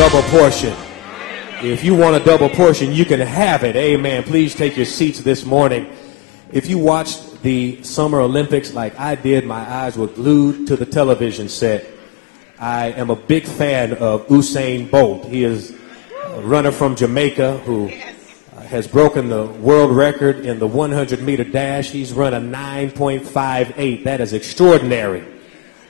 double portion. If you want a double portion, you can have it. Amen. Please take your seats this morning. If you watched the Summer Olympics like I did, my eyes were glued to the television set. I am a big fan of Usain Bolt. He is a runner from Jamaica who has broken the world record in the 100-meter dash. He's run a 9.58. That is extraordinary.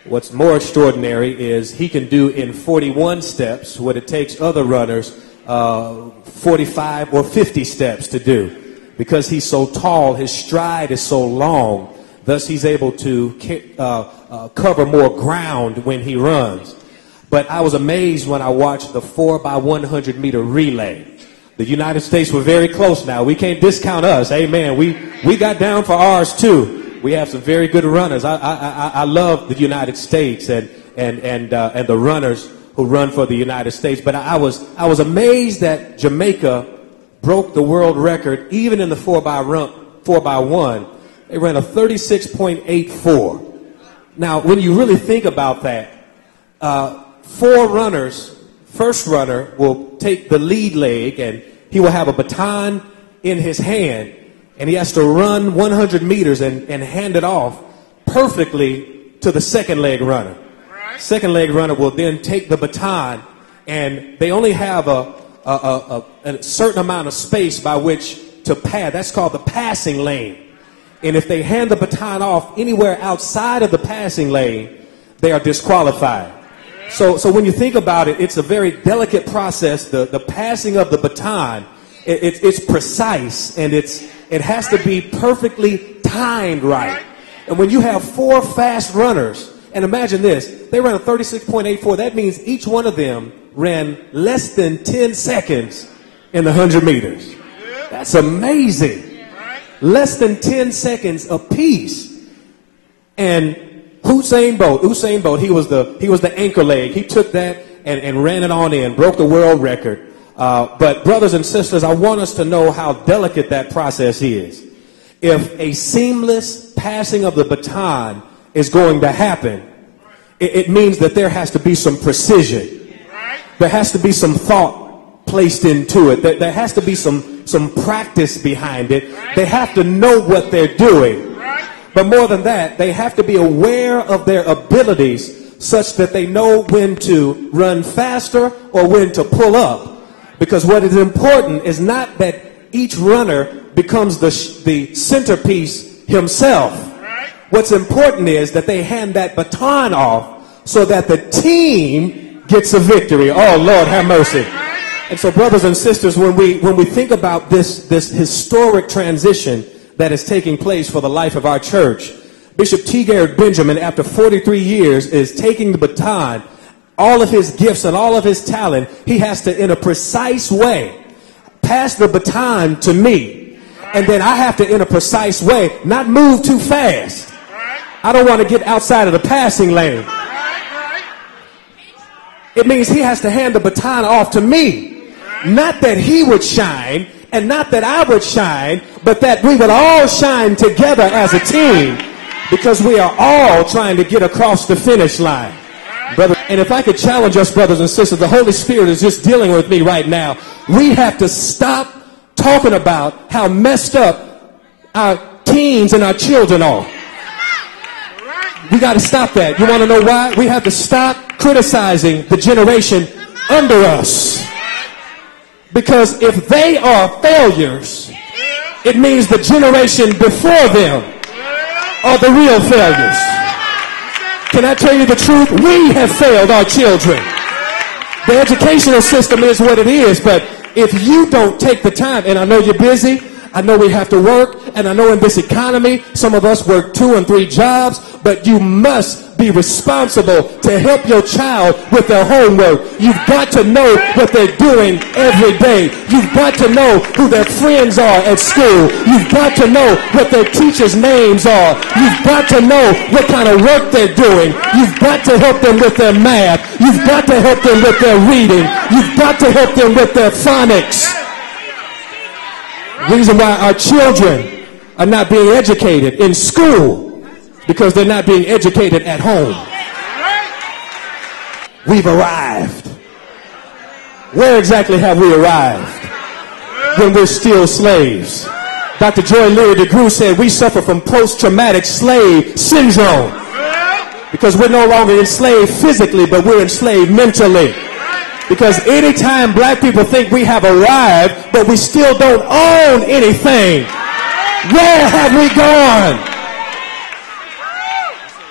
What's more extraordinary is he can do in 41 steps what it takes other runners 45 or 50 steps to do. Because he's so tall, his stride is so long, thus he's able to cover more ground when he runs. But I was amazed when I watched the 4x100 meter relay. The United States were very close now. We can't discount us. Amen. We got down for ours too. We have some very good runners. I love the United States and the runners who run for the United States. But I was amazed that Jamaica broke the world record even in the 4x1. They ran a 36.84. Now, when you really think about that, four runners, first runner will take the lead leg and he will have a baton in his hand and he has to run 100 meters and hand it off perfectly to the second leg runner. Second leg runner will then take the baton and they only have a certain amount of space by which to pass. That's called the passing lane. And if they hand the baton off anywhere outside of the passing lane, they are disqualified. So when you think about it, it's a very delicate process. The passing of the baton, it's precise and it has to be perfectly timed right. And when you have four fast runners, and imagine this, they ran a 36.84. That means each one of them ran less than 10 seconds in the 100 meters. That's amazing. Less than 10 seconds apiece. And Usain Bolt, he was the anchor leg. He took that and ran it on in, broke the world record. But brothers and sisters, I want us to know how delicate that process is. If a seamless passing of the baton is going to happen, it means that there has to be some precision. There has to be some thought placed into it. There has to be some practice behind it. They have to know what they're doing. But more than that, they have to be aware of their abilities such that they know when to run faster or when to pull up. Because what is important is not that each runner becomes the centerpiece himself. What's important is that they hand that baton off so that the team gets a victory. Oh, Lord, have mercy. And so, brothers and sisters, when we think about this historic transition that is taking place for the life of our church, Bishop T. Garrett Benjamin, after 43 years, is taking the baton, all of his gifts and all of his talent. He has to, in a precise way, pass the baton to me. And then I have to, in a precise way, not move too fast. I don't want to get outside of the passing lane. It means he has to hand the baton off to me. Not that he would shine and not that I would shine, but that we would all shine together as a team because we are all trying to get across the finish line. Brother, and if I could challenge us, brothers and sisters, the Holy Spirit is just dealing with me right now. We have to stop talking about how messed up our teens and our children are. We got to stop that. You want to know why? We have to stop criticizing the generation under us. Because if they are failures, it means the generation before them are the real failures. Can I tell you the truth? We have failed our children. The educational system is what it is, but if you don't take the time, and I know you're busy, I know we have to work, and I know in this economy, some of us work 2 and 3 jobs, but you must be responsible to help your child with their homework. You've got to know what they're doing every day. You've got to know who their friends are at school. You've got to know what their teachers' names are. You've got to know what kind of work they're doing. You've got to help them with their math. You've got to help them with their reading. You've got to help them with their phonics. Reason why our children are not being educated in school because they're not being educated at home. We've arrived. Where exactly have we arrived when we're still slaves? Dr. Joy Leary DeGruy said we suffer from post-traumatic slave syndrome because we're no longer enslaved physically, but we're enslaved mentally. Because anytime black people think we have arrived, but we still don't own anything, where have we gone?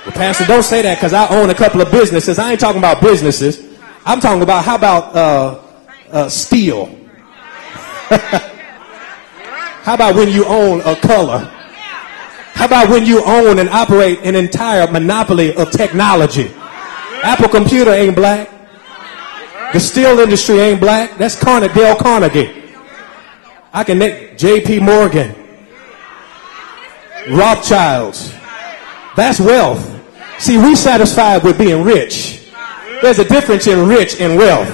Well, Pastor, don't say that because I own a couple of businesses. I ain't talking about businesses. I'm talking about, how about steel? How about when you own a color? How about when you own and operate an entire monopoly of technology? Apple Computer ain't black. The steel industry ain't black. That's Dale Carnegie. I can name J.P. Morgan, Rothschilds. That's wealth. See, we satisfied with being rich. There's a difference in rich and wealth.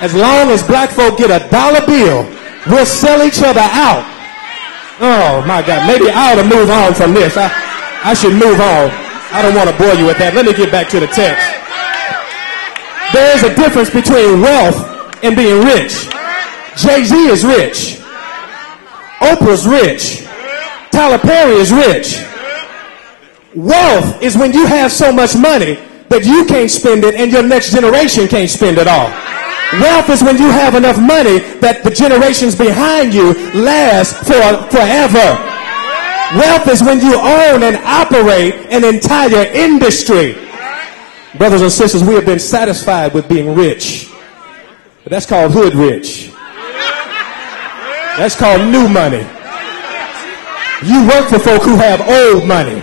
As long as black folk get a dollar bill, we'll sell each other out. Oh, my God. Maybe I ought to move on from this. I should move on. I don't want to bore you with that. Let me get back to the text. There is a difference between wealth and being rich. Jay-Z is rich. Oprah's rich. Tyler Perry is rich. Wealth is when you have so much money that you can't spend it and your next generation can't spend it all. Wealth is when you have enough money that the generations behind you last forever. Wealth is when you own and operate an entire industry. Brothers and sisters, we have been satisfied with being rich. But that's called hood rich. That's called new money. You work for folk who have old money.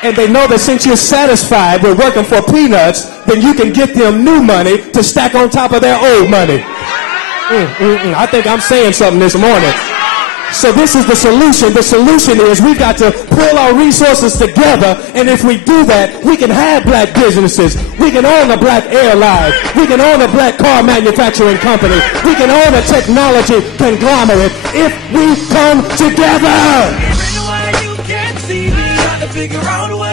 And they know that since you're satisfied with working for peanuts, then you can get them new money to stack on top of their old money. I think I'm saying something this morning. So this is the solution. The solution is we've got to pull our resources together, and if we do that, we can have black businesses. We can own a black airline. We can own a black car manufacturing company. We can own a technology conglomerate if we come together. Figure out a way.